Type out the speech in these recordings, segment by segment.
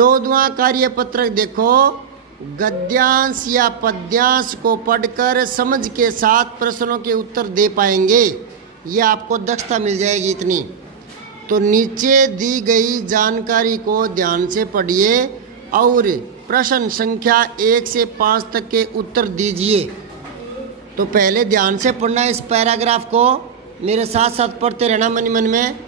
14वां कार्य पत्रक देखो, गद्यांश या पद्यांश को पढ़कर समझ के साथ प्रश्नों के उत्तर दे पाएंगे, ये आपको दक्षता मिल जाएगी इतनी। तो नीचे दी गई जानकारी को ध्यान से पढ़िए और प्रश्न संख्या 1 से 5 तक के उत्तर दीजिए। तो पहले ध्यान से पढ़ना इस पैराग्राफ को, मेरे साथ साथ पढ़ते रहना मन मन में।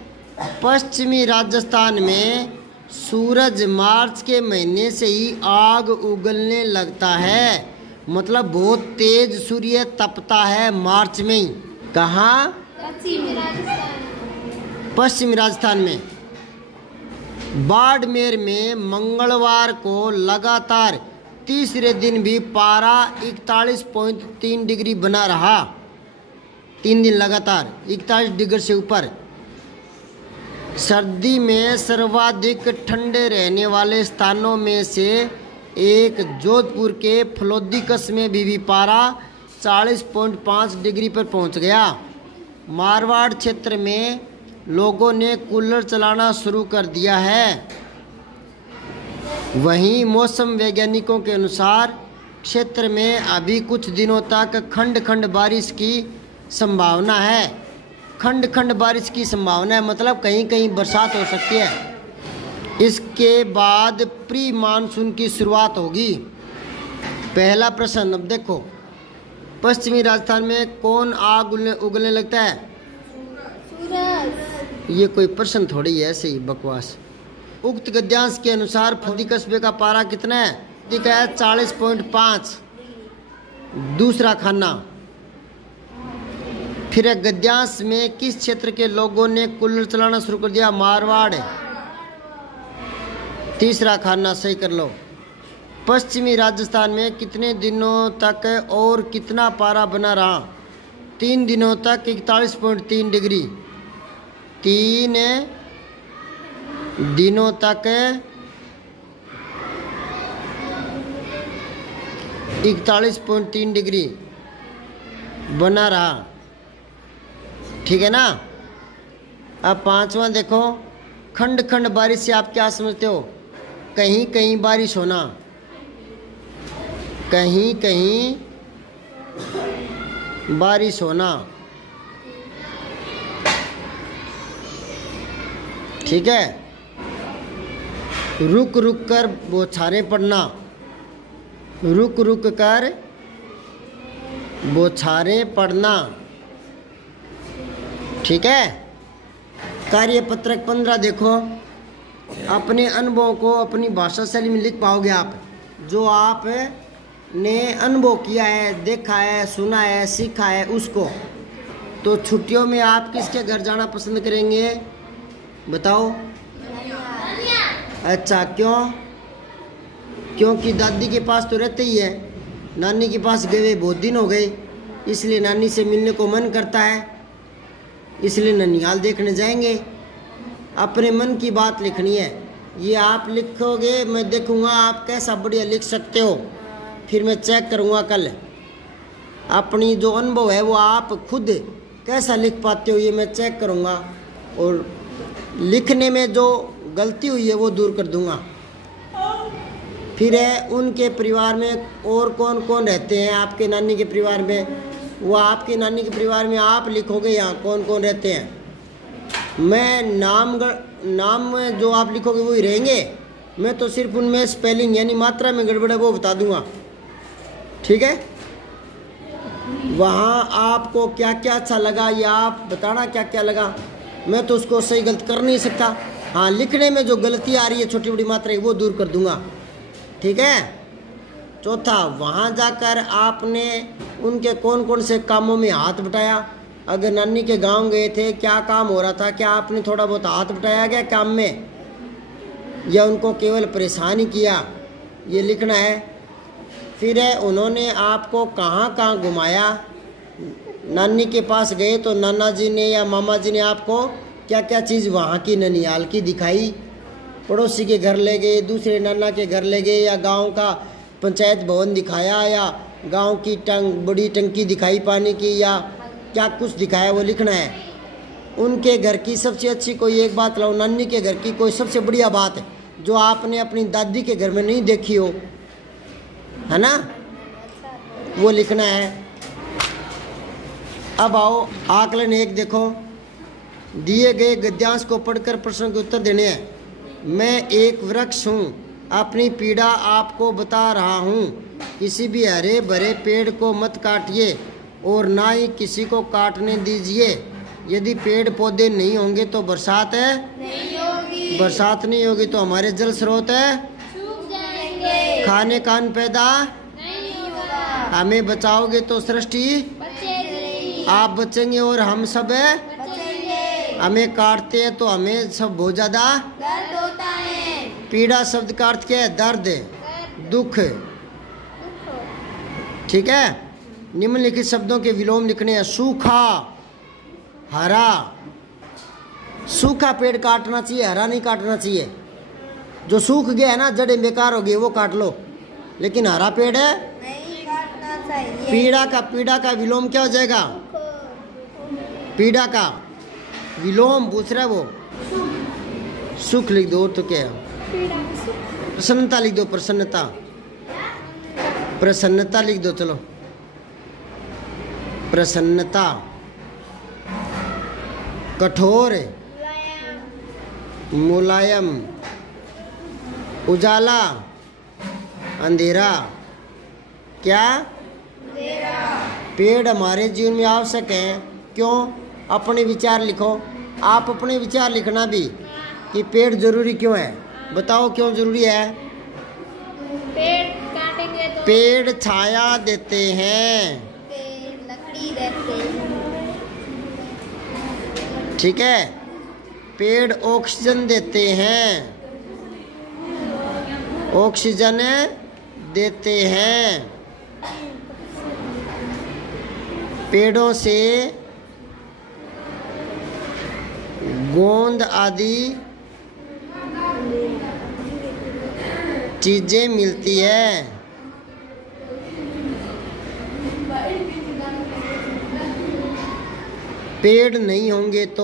पश्चिमी राजस्थान में सूरज मार्च के महीने से ही आग उगलने लगता है, मतलब बहुत तेज सूर्य तपता है मार्च में ही। कहाँ? पश्चिमी राजस्थान में। बाड़मेर में मंगलवार को लगातार तीसरे दिन भी पारा 41.3 डिग्री बना रहा। 3 दिन लगातार 41 डिग्री से ऊपर। सर्दी में सर्वाधिक ठंडे रहने वाले स्थानों में से एक जोधपुर के फलोदिकस में भी पारा 40.5 डिग्री पर पहुंच गया। मारवाड़ क्षेत्र में लोगों ने कूलर चलाना शुरू कर दिया है। वहीं मौसम वैज्ञानिकों के अनुसार क्षेत्र में अभी कुछ दिनों तक खंड खंड बारिश की संभावना है। खंड खंड बारिश की संभावना है, मतलब कहीं कहीं बरसात हो सकती है। इसके बाद प्री मानसून की शुरुआत होगी। पहला प्रश्न, अब देखो, पश्चिमी राजस्थान में कौन आग उगलने लगता है? ये कोई प्रश्न थोड़ी है, ऐसे ही बकवास। उक्त गद्यांश के अनुसार फलोदी कस्बे का पारा कितना है? दिखा है 40.5। दूसरा खाना। फिर गद्यांश में किस क्षेत्र के लोगों ने कूलर चलाना शुरू कर दिया? मारवाड़। तीसरा खाना सही कर लो। पश्चिमी राजस्थान में कितने दिनों तक और कितना पारा बना रहा? 3 दिनों तक 41.3 डिग्री। 3 दिनों तक 41.3 डिग्री बना रहा, ठीक है ना। अब 5वां देखो, खंड खंड बारिश से आप क्या समझते हो? कहीं कहीं बारिश होना, कहीं कहीं बारिश होना, ठीक है। रुक रुक कर बौछारें पड़ना, रुक रुक कर बौछारें पड़ना, ठीक है। कार्य पत्रक 15 देखो, अपने अनुभव को अपनी भाषा शैली में लिख पाओगे आप, जो आप ने अनुभव किया है, देखा है, सुना है, सीखा है उसको। तो छुट्टियों में आप किसके घर जाना पसंद करेंगे बताओ? अच्छा, क्यों? क्योंकि दादी के पास तो रहते ही है, नानी के पास गए हुए बहुत दिन हो गए, इसलिए नानी से मिलने को मन करता है, इसलिए ननिहाल देखने जाएंगे। अपने मन की बात लिखनी है, ये आप लिखोगे, मैं देखूंगा आप कैसा बढ़िया लिख सकते हो, फिर मैं चेक करूंगा कल। अपनी जो अनुभव है वो आप खुद कैसा लिख पाते हो ये मैं चेक करूंगा, और लिखने में जो गलती हुई है वो दूर कर दूंगा। फिर है उनके परिवार में और कौन कौन रहते हैं आपके नानी के परिवार में, वो आपकी नानी के परिवार में आप लिखोगे यहाँ कौन कौन रहते हैं। मैं नाम में जो आप लिखोगे वही रहेंगे, मैं तो सिर्फ उनमें स्पेलिंग यानी मात्रा में गड़बड़ है वो बता दूंगा, ठीक है। वहाँ आपको क्या क्या अच्छा लगा या आप बताना क्या क्या लगा, मैं तो उसको सही गलत कर नहीं सकता। हाँ, लिखने में जो गलती आ रही है छोटी बड़ी मात्रा वो दूर कर दूंगा, ठीक है। चौथा, वहाँ जाकर आपने उनके कौन कौन से कामों में हाथ बटाया। अगर नानी के गांव गए थे, क्या काम हो रहा था, क्या आपने थोड़ा बहुत हाथ बटाया गया काम में, या उनको केवल परेशान ही किया, ये लिखना है। फिर है उन्होंने आपको कहाँ कहाँ घुमाया। नानी के पास गए तो नाना जी ने या मामा जी ने आपको क्या क्या चीज़ वहाँ की ननिहाल की दिखाई। पड़ोसी के घर ले गए, दूसरे नाना के घर ले गए, या गांव का पंचायत भवन दिखाया, या गांव की बड़ी टंकी दिखाई पानी की, या क्या कुछ दिखाया वो लिखना है। उनके घर की सबसे अच्छी कोई एक बात लाओ, नानी के घर की कोई सबसे बढ़िया बात जो आपने अपनी दादी के घर में नहीं देखी हो, है ना, वो लिखना है। अब आओ आकलन 1 देखो, दिए गए गद्यांश को पढ़कर प्रश्न के उत्तर देने हैं। मैं एक वृक्ष हूँ, अपनी पीड़ा आपको बता रहा हूँ। किसी भी हरे भरे पेड़ को मत काटिए और ना ही किसी को काटने दीजिए। यदि पेड़ पौधे नहीं होंगे तो बरसात नहीं होगी, बरसात नहीं होगी तो हमारे जल स्रोत सूख जाएंगे, खाने का अन्न पैदा नहीं होगा, हमें बचाओगे तो सृष्टि बचेगी, आप बचेंगे और हम सब बचेंगे, हमें काटते हैं तो हमें सब बहुत ज्यादा दर्द होता है। पीड़ा शब्द का अर्थ क्या है? दर्द, दुख, ठीक है। निम्नलिखित शब्दों के विलोम लिखने हैं। सूखा, हरा। सूखा पेड़ काटना चाहिए, हरा नहीं काटना चाहिए। जो सूख गया है ना, जड़ें बेकार हो गई, वो काट लो, लेकिन हरा पेड़ है नहीं काटना चाहिए। पीड़ा का विलोम क्या हो जाएगा? पीड़ा का विलोम पूछ रहा है वो, सुख लिख दो तो क्या है? प्रसन्नता लिख दो, प्रसन्नता, प्रसन्नता लिख दो। चलो, प्रसन्नता। कठोर, मुलायम। उजाला, अंधेरा। क्या? पेड़ हमारे जीवन में आवश्यक है। क्यों? अपने विचार लिखो। आप अपने विचार लिखना भी कि पेड़ जरूरी क्यों है, बताओ क्यों जरूरी है? पेड़ काटेंगे तो पेड़ छाया देते हैं, पेड़ लकड़ी देते हैं, ठीक है। पेड़ ऑक्सीजन देते हैं, ऑक्सीजन देते हैं। पेड़ों से गोंद आदि चीजें मिलती है। पेड़ नहीं होंगे तो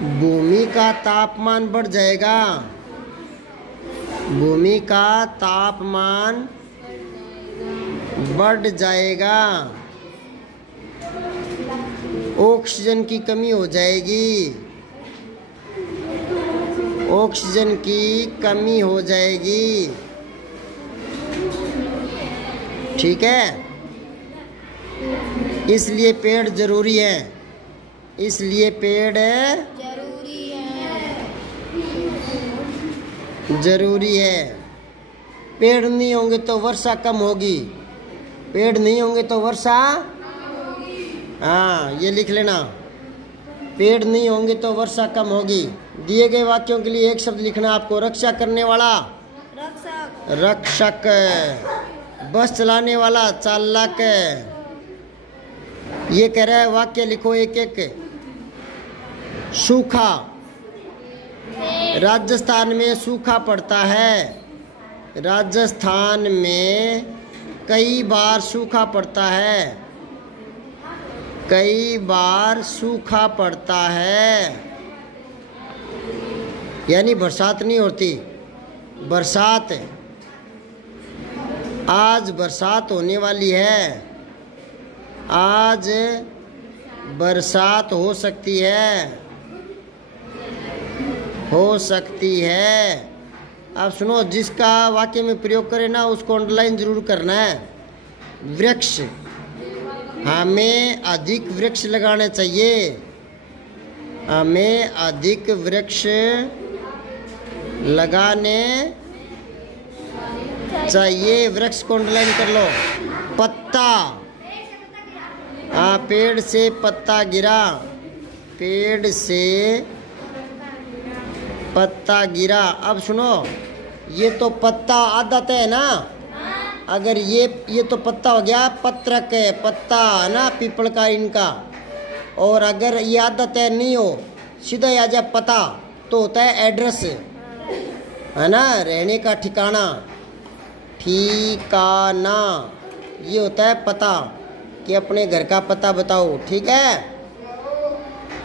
भूमि का तापमान बढ़ जाएगा, भूमि का तापमान बढ़ जाएगा, ऑक्सीजन की कमी हो जाएगी, ऑक्सीजन की कमी हो जाएगी, ठीक है। इसलिए पेड़ जरूरी है, इसलिए पेड़ जरूरी है। पेड़ नहीं होंगे तो वर्षा कम होगी, पेड़ नहीं होंगे तो वर्षा, हाँ ये लिख लेना, पेड़ नहीं होंगे तो वर्षा कम होगी। दिए गए वाक्यों के लिए एक शब्द लिखना आपको। रक्षा करने वाला, रक्षक। बस चलाने वाला, चालक। ये कह रहा है वाक्य लिखो एक एक। सूखा, राजस्थान में सूखा पड़ता है, राजस्थान में कई बार सूखा पड़ता है, कई बार सूखा पड़ता है, यानी बरसात नहीं होती। बरसात, आज बरसात होने वाली है, आज बरसात हो सकती है, हो सकती है। अब सुनो, जिसका वाक्य में प्रयोग करें ना उसको अंडरलाइन जरूर करना है। वृक्ष, हमें अधिक वृक्ष लगाने चाहिए, हमें अधिक वृक्ष लगाने चाहिए। वृक्ष को अंडरलाइन कर लो। पत्ता, हाँ पेड़ से पत्ता गिरा, पेड़ से पत्ता गिरा। अब सुनो, ये तो पत्ता आदत है ना, अगर ये तो पत्ता हो गया पत्रक है, पत्ता है ना पीपल का इनका। और अगर ये आदत है नहीं हो, सीधा आ जाए पता, तो होता है एड्रेस, है ना, रहने का ठिकाना, ठिकाना। ये होता है पता, कि अपने घर का पता बताओ, ठीक है।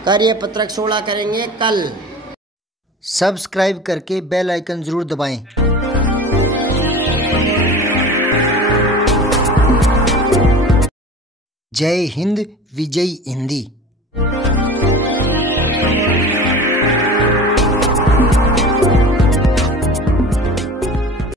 कार्यपत्रक 16 करेंगे कल। सब्सक्राइब करके बेल आइकन जरूर दबाएं। जय हिंद, विजय हिंदी।